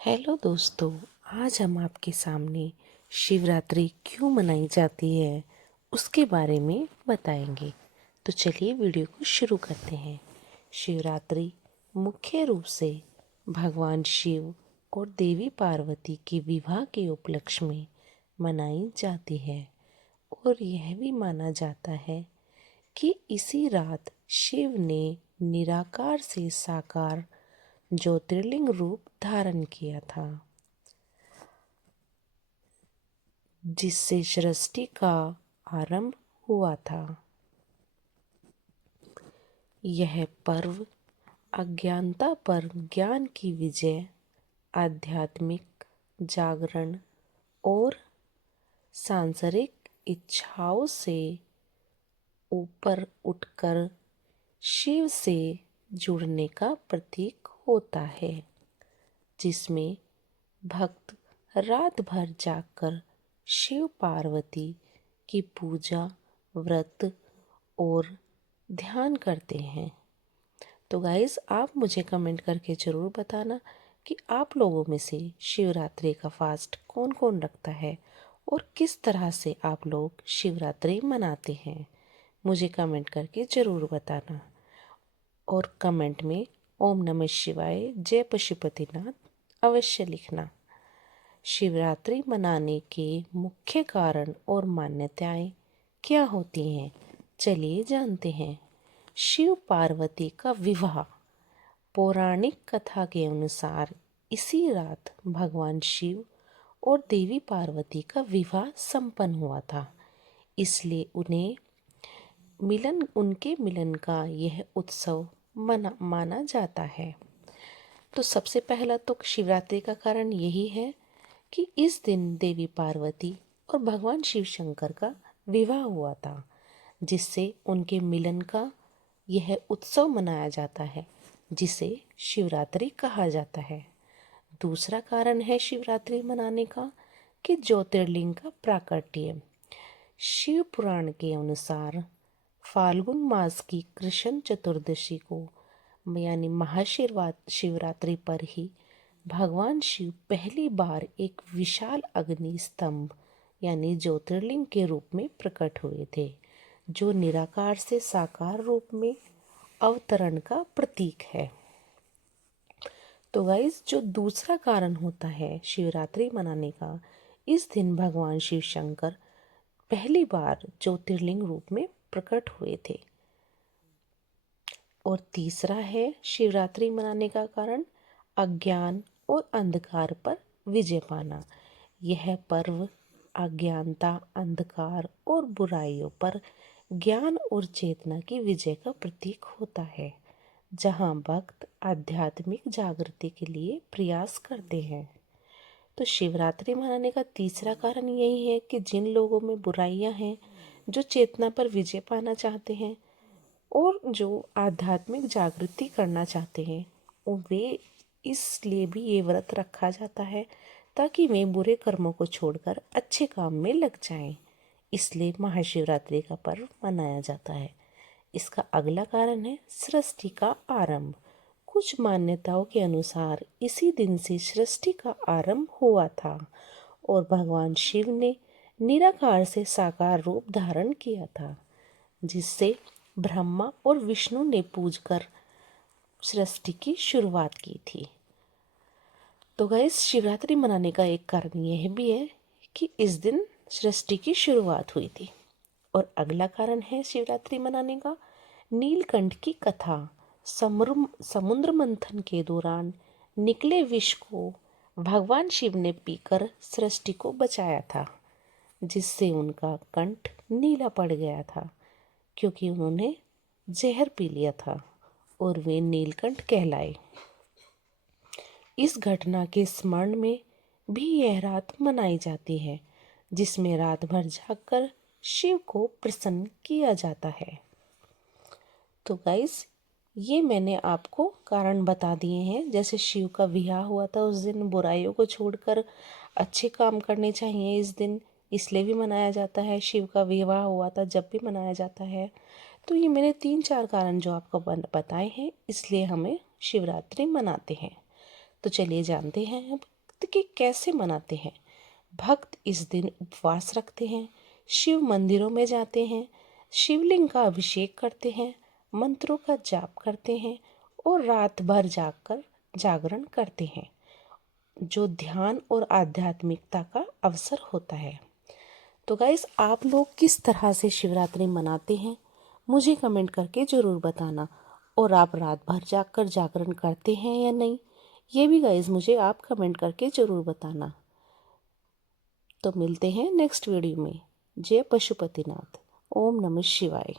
Hello दोस्तों। आज हम आपके सामने शिवरात्रि क्यों मनाई जाती है उसके बारे में बताएंगे। तो चलिए वीडियो को शुरू करते हैं। शिवरात्रि मुख्य रूप से भगवान शिव और देवी पार्वती के विवाह के उपलक्ष्य में मनाई जाती है और यह भी माना जाता है कि इसी रात शिव ने निराकार से साकार ज्योतिर्लिंग रूप धारण किया था, जिससे सृष्टि का आरंभ हुआ था। यह पर्व अज्ञानता पर ज्ञान की विजय, आध्यात्मिक जागरण और सांसारिक इच्छाओं से ऊपर उठकर शिव से जुड़ने का प्रतीक होता है, जिसमें भक्त रात भर जागकर शिव पार्वती की पूजा, व्रत और ध्यान करते हैं। तो गाइस, आप मुझे कमेंट करके ज़रूर बताना कि आप लोगों में से शिवरात्रि का फास्ट कौन कौन रखता है और किस तरह से आप लोग शिवरात्रि मनाते हैं। मुझे कमेंट करके ज़रूर बताना और कमेंट में ओम नमः शिवाय, जय पशुपतिनाथ अवश्य लिखना। शिवरात्रि मनाने के मुख्य कारण और मान्यताएं क्या होती हैं, चलिए जानते हैं। शिव पार्वती का विवाह। पौराणिक कथा के अनुसार इसी रात भगवान शिव और देवी पार्वती का विवाह संपन्न हुआ था, इसलिए उनके मिलन का यह उत्सव माना जाता है। तो सबसे पहला तो शिवरात्रि का कारण यही है कि इस दिन देवी पार्वती और भगवान शिव शंकर का विवाह हुआ था, जिससे उनके मिलन का यह उत्सव मनाया जाता है, जिसे शिवरात्रि कहा जाता है। दूसरा कारण है शिवरात्रि मनाने का कि ज्योतिर्लिंग का प्राकट्य। शिव पुराण के अनुसार फाल्गुन मास की कृष्ण चतुर्दशी को यानी महाशिवरात्रि पर ही भगवान शिव पहली बार एक विशाल अग्नि स्तंभ यानी ज्योतिर्लिंग के रूप में प्रकट हुए थे, जो निराकार से साकार रूप में अवतरण का प्रतीक है। तो गाइस, जो दूसरा कारण होता है शिवरात्रि मनाने का, इस दिन भगवान शिव शंकर पहली बार ज्योतिर्लिंग रूप में प्रकट हुए थे। और तीसरा है शिवरात्रि मनाने का कारण अज्ञान और अंधकार पर विजय पाना। यह पर्व अज्ञानता, अंधकार और बुराइयों पर ज्ञान और चेतना की विजय का प्रतीक होता है, जहां भक्त आध्यात्मिक जागृति के लिए प्रयास करते हैं। तो शिवरात्रि मनाने का तीसरा कारण यही है कि जिन लोगों में बुराइयां हैं, जो चेतना पर विजय पाना चाहते हैं और जो आध्यात्मिक जागृति करना चाहते हैं, और वे इसलिए भी ये व्रत रखा जाता है ताकि वे बुरे कर्मों को छोड़कर अच्छे काम में लग जाएं। इसलिए महाशिवरात्रि का पर्व मनाया जाता है। इसका अगला कारण है सृष्टि का आरंभ। कुछ मान्यताओं के अनुसार इसी दिन से सृष्टि का आरंभ हुआ था और भगवान शिव ने निराकार से साकार रूप धारण किया था, जिससे ब्रह्मा और विष्णु ने पूजकर सृष्टि की शुरुआत की थी। तो गाइस, शिवरात्रि मनाने का एक कारण यह भी है कि इस दिन सृष्टि की शुरुआत हुई थी। और अगला कारण है शिवरात्रि मनाने का नीलकंठ की कथा। समुद्र मंथन के दौरान निकले विष को भगवान शिव ने पीकर सृष्टि को बचाया था, जिससे उनका कंठ नीला पड़ गया था, क्योंकि उन्होंने जहर पी लिया था और वे नीलकंठ कहलाए। इस घटना के स्मरण में भी यह रात मनाई जाती है, जिसमें रात भर जागकर शिव को प्रसन्न किया जाता है। तो गाइस, ये मैंने आपको कारण बता दिए हैं। जैसे शिव का विवाह हुआ था, उस दिन बुराइयों को छोड़कर अच्छे काम करने चाहिए इस दिन, इसलिए भी मनाया जाता है। शिव का विवाह हुआ था जब भी मनाया जाता है। तो ये मैंने 3-4 कारण जो आपको बताए हैं, इसलिए हमें शिवरात्रि मनाते हैं। तो चलिए जानते हैं अब कि कैसे मनाते हैं। भक्त इस दिन उपवास रखते हैं, शिव मंदिरों में जाते हैं, शिवलिंग का अभिषेक करते हैं, मंत्रों का जाप करते हैं और रात भर जागरण करते हैं, जो ध्यान और आध्यात्मिकता का अवसर होता है। तो गाइस, आप लोग किस तरह से शिवरात्रि मनाते हैं मुझे कमेंट करके ज़रूर बताना। और आप रात भर जागकर जागरण करते हैं या नहीं, ये भी गाइस मुझे आप कमेंट करके ज़रूर बताना। तो मिलते हैं नेक्स्ट वीडियो में। जय पशुपतिनाथ। ओम नमः शिवाय।